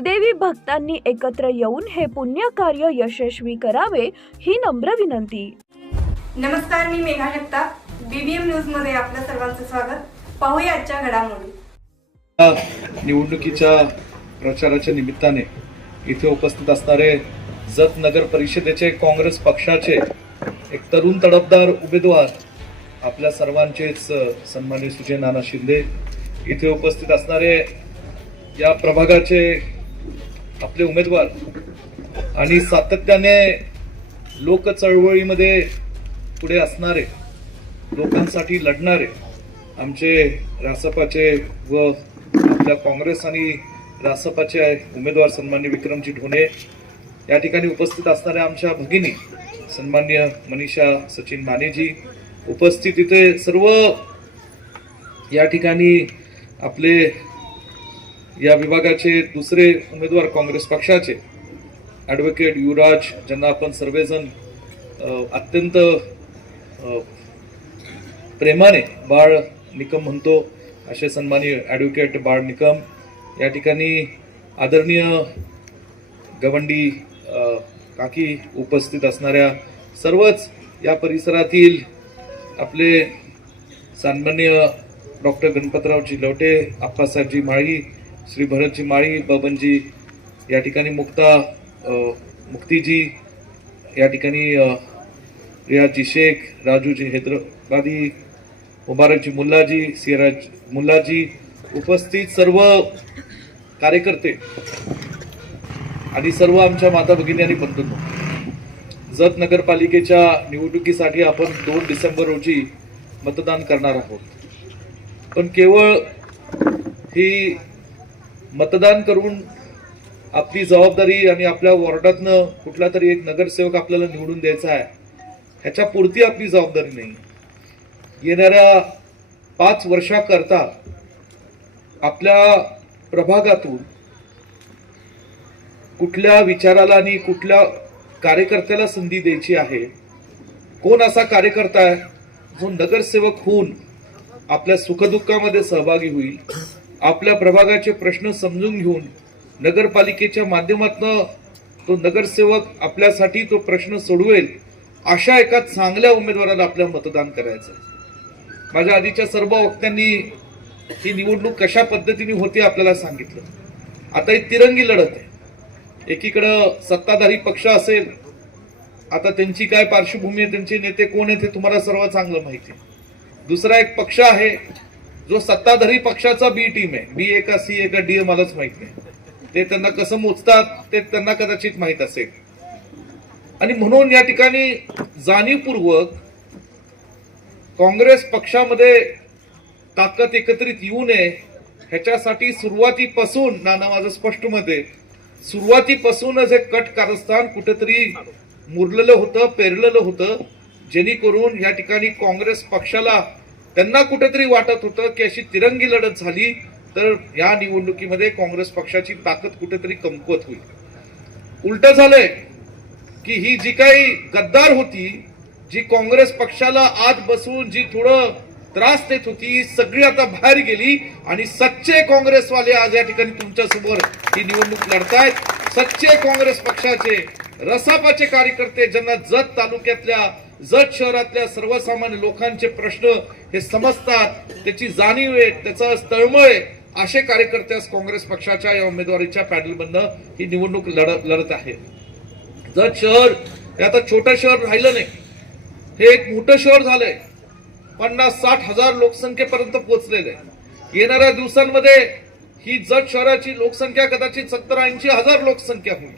देवी भक्तांनी एकत्र येऊन हे पुण्य कार्य यशस्वी करावे ही नम्र विनंती. नमस्कार मी मेघा जगताप बीबीएम न्यूजमध्ये आपलं सर्वांचं स्वागत. पाहूया आजच्या घडामोडी. निवडणुकीच्या प्रचाराच्या निमित्ताने इथे उपस्थित असणारे जत नगर परिषदेचे काँग्रेस पक्षाचे एक तरुण तडफदार उमेदवार आपल्या सर्वांचेच अ, सन्माननीय सुजय नाना शिंदे. इथे उपस्थित असणारे या प्रभागाचे आपले उमेदवार. आणि सातत्याने लोक चळवळीमध्ये पुढे असणारे लोकांसाठी लढणारे आमचे रासपाचे व आपल्या काँग्रेस आणि रासपाचे उमेदवार सन्मान्य विक्रमजी ढोणे या ठिकाणी उपस्थित असणाऱ्या आमच्या भगिनी सन्मान्य मनीषा सचिन मानेजी उपस्थित इथे सर्व या ठिकाणी आपले या विभागाचे दुसरे उमेदवार काँग्रेस पक्षाचे. ॲडव्होकेट युवराज ज्यांना आपण सर्वजण अत्यंत प्रेमाने बाळ निकम म्हणतो असे सन्मानी ॲडव्होकेट बाळ निकम या ठिकाणी आदरणीय गवंडी काकी उपस्थित असणाऱ्या सर्वच या परिसरातील आपले सन्मान्य डॉक्टर गणपतरावजी लवटे आप्पासाहेबजी माळी श्री भरतजी माळी बबनजी या ठिकाणी मुक्ता मुक्तीजी या ठिकाणी रियाजी शेख राजूजी हैदराबादी मुबारकजी मुल्लाजी सिराज मुल्लाजी उपस्थित सर्व कार्यकर्ते आणि सर्व आमच्या माता भगिनी आणि बंधूंनो जत नगरपालिकेच्या निवडणुकीसाठी आपण दोन डिसेंबर रोजी मतदान करणार आहोत. पण केवळ ही मतदान करून आपली जबाबदारी आणि आपल्या वॉर्डातनं कुठला तरी एक नगरसेवक आपल्याला निवडून द्यायचा आहे ह्याच्या पुरती आपली जबाबदारी नाही. येणाऱ्या पाच वर्षाकरता आपल्या प्रभागातून कुठल्या विचाराला आणि कुठल्या कार्यकर्त्याला संधी द्यायची आहे कोण असा कार्यकर्ता आहे जो नगरसेवक होऊन आपल्या सुखदुःखामध्ये सहभागी होईल आपल्या प्रभागाचे प्रश्न समजून घेऊन नगरपालिकेच्या माध्यमातून तो नगरसेवक आपल्यासाठी तो प्रश्न सोडवेल अशा एका चांगल्या उमेदवाराला आपल्याला मतदान करायचं आहे. माझ्या आधीच्या सर्व वक्त्यांनी ही निवडणूक कशा पद्धतीने होती आपल्याला सांगितलं. आता ही तिरंगी लढत आहे. एकीकडं सत्ताधारी पक्ष असेल आता त्यांची काय पार्श्वभूमी आहे त्यांचे नेते कोण आहेत हे तुम्हाला सर्व चांगलं माहिती आहे. दुसरा एक पक्ष आहे जो सत्ताधारी पक्षाचा बी टीम आहे. बी ए का सी ए का डी ए मलाच माहीत नाही. ते त्यांना कसं मोजतात ते त्यांना कदाचित माहीत असेल. आणि म्हणून या ठिकाणी जाणीवपूर्वक काँग्रेस पक्षामध्ये ताकद एकत्रित येऊ नये ह्याच्यासाठी सुरुवातीपासून नाना माझं स्पष्टमध्ये सुरुवातीपासूनच हे कट कारस्थान कुठेतरी मुरलेलं होतं पेरलेलं होतं जेणेकरून या ठिकाणी काँग्रेस पक्षाला त्यांना कुठेतरी वाटत होतं की अशी तिरंगी लढत झाली तर या निवडणुकीमध्ये काँग्रेस पक्षाची ताकद कुठेतरी कमकुवत होईल. उलट झालंय की ही जी काही गद्दार होती जी काँग्रेस पक्षाला आत बसून जी थोडं त्रास देत होती सगळी आता बाहेर गेली आणि सच्चे काँग्रेसवाले आज या ठिकाणी तुमच्यासमोर ही निवडणूक लढतायत. सच्चे काँग्रेस पक्षाचे रसापाचे कार्यकर्ते ज्यांना जत तालुक्यातल्या जत शहरातल्या सर्वसामान्य लोकांचे प्रश्न हे समजतात त्याची जाणीव आहे त्याचं तळमळ आहे. असे कार्यकर्त्यास काँग्रेस पक्षाच्या या उमेदवारीच्या पॅनलमधनं ही निवडणूक लढत लढत आहे. जत शहर हे आता छोटं शहर राहिलं नाही. हे एक मोठं शहर झालंय. पन्नास साठ हजार लोकसंख्येपर्यंत पोहोचलेलं आहे. येणाऱ्या दिवसांमध्ये ही जत शहराची लोकसंख्या कदाचित सत्तर ऐंशी हजार लोकसंख्या होईल.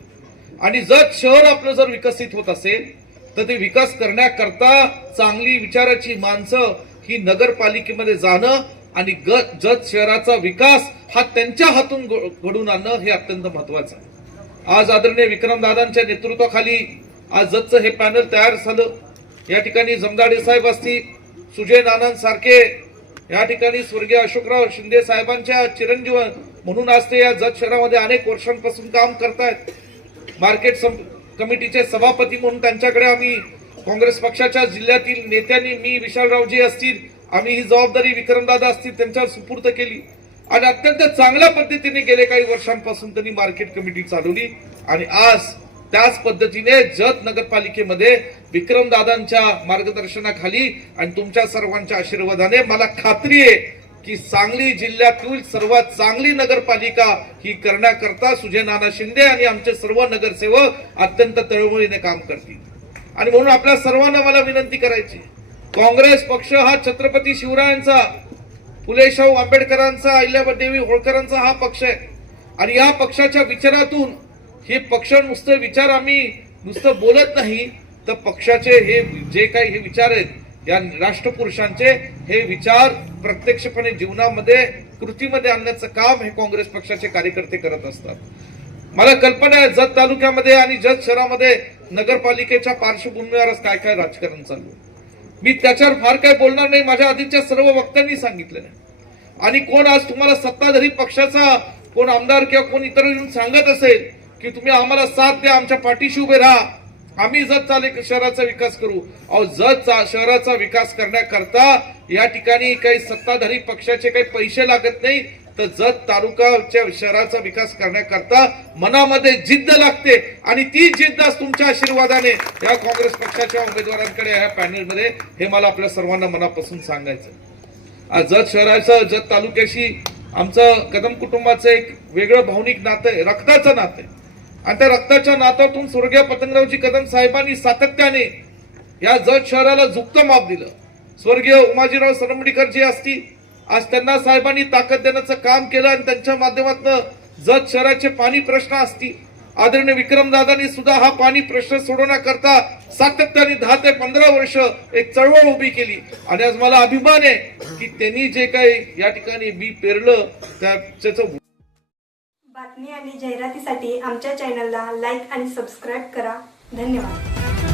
आणि जत शहर आपलं जर विकसित होत असेल तर ते विकास करण्याकरता चांगली विचाराची माणसं ही नगरपालिकेमध्ये जाणं आणि ग- जत शहराचा विकास हा त्यांच्या हातून घडून आणणं हे अत्यंत महत्वाचं आहे. आज आदरणीय विक्रमदादांच्या नेतृत्वाखाली आज जतचं हे पॅनल तयार झालं. या ठिकाणी जमदाडे साहेब असतील सुजय नानांद सारखे या ठिकाणी स्वर्गीय अशोकराव शिंदे साहेबांच्या चिरंजीव म्हणून आज ते या जत शहरामध्ये अनेक वर्षांपासून काम करतायत. मार्केट सम- कमिटीचे सभापती म्हणून त्यांच्याकडे आम्ही काँग्रेस पक्षाच्या जिल्ह्यातील नेत्यांनी मी विशालरावजी असतील आम्ही ही जबाबदारी विक्रमदादा असतील त्यांच्यावर सुपूर्द केली. आणि अत्यंत चांगल्या पद्धतीने गेले काही वर्षांपासून त्यांनी मार्केट कमिटी चालवली. आणि आज त्याच पद्धतीने जत नगरपालिकेमध्ये विक्रमदादांच्या मार्गदर्शनाखाली आणि तुमच्या सर्वांच्या आशीर्वादाने मला खात्री आहे की सांगली जिल्ह्यातील सर्वात चांगली नगरपालिका ही करण्याकरता सुजय नाना शिंदे आणि आमचे सर्व नगरसेवक अत्यंत तळमळीने काम करतील. आणि म्हणून आपल्या सर्वांना मला विनंती करायची. काँग्रेस पक्ष हा छत्रपती शिवरायांचा फुले शाहू आंबेडकरांचा अहिल्यादेवी होळकरांचा हा पक्ष आहे. आणि या पक्षाच्या विचारातून हे पक्ष नुसतं विचार आम्ही नुसतं बोलत नाही तर पक्षाचे हे जे काही हे विचार आहेत या राष्ट्रपुरुषांचे हे विचार प्रत्यक्षपणे जीवनामध्ये कृतीमध्ये आणण्याचं काम हे काँग्रेस पक्षाचे कार्यकर्ते करत असतात. मला कल्पना आहे जत तालुक्यामध्ये आणि जत शहरामध्ये नगरपालिकेच्या पार्श्वभूमीवरच काय काय राजकारण चालू मी त्याच्यावर फार काय बोलणार नाही. माझ्या आधीच्या सर्व वक्त्यांनी सांगितलेलं आहे. आणि कोण आज तुम्हाला सत्ताधारी पक्षाचा कोण आमदार किंवा कोण इतर येऊन सांगत असेल की तुम्ही आम्हाला साथ द्या आमच्या पाठीशी उभे राहा. आम्ही जत चाले शहराचा विकास करू. अहो जत चा- शहराचा विकास करण्याकरता या ठिकाणी काही सत्ताधारी पक्षाचे काही पैसे लागत नाही. तर जत तालुकाच्या शहराचा विकास करण्याकरता मनामध्ये जिद्द लागते. आणि ती जिद्द तुमच्या आशीर्वादाने या काँग्रेस पक्षाच्या उमेदवारांकडे या पॅनलमध्ये हे मला आपल्या सर्वांना मनापासून सांगायचं आज जत शहराचं जत तालुक्याशी आमचं कदम कुटुंबाचं एक वेगळं भावनिक नातं आहे रक्ताचं नातं आहे. आणि त्या रक्ताच्या नात्यातून स्वर्गीय पतंगरावजी कदम साहेबांनी सातत्याने या जत शहराला झुकतं माप दिलं. स्वर्गीय उमाजीराव सरंबडीकर जी असतील आज त्यांना साहेबांनी ताकद देण्याचं काम केलं आणि त्यांच्या माध्यमातून जत शहराचे पाणी प्रश्न असतील. आदरणीय विक्रमदादांनी सुद्धा हा पाणी प्रश्न सोडवण्याकरता सातत्याने दहा ते पंधरा वर्ष एक चळवळ उभी केली. आणि आज मला अभिमान आहे की त्यांनी जे काही या ठिकाणी बी पेरलं त्या त्याचं बातमी आणि जाहिरातीसाठी आमच्या चॅनलला लाईक आणि सबस्क्राईब करा. धन्यवाद.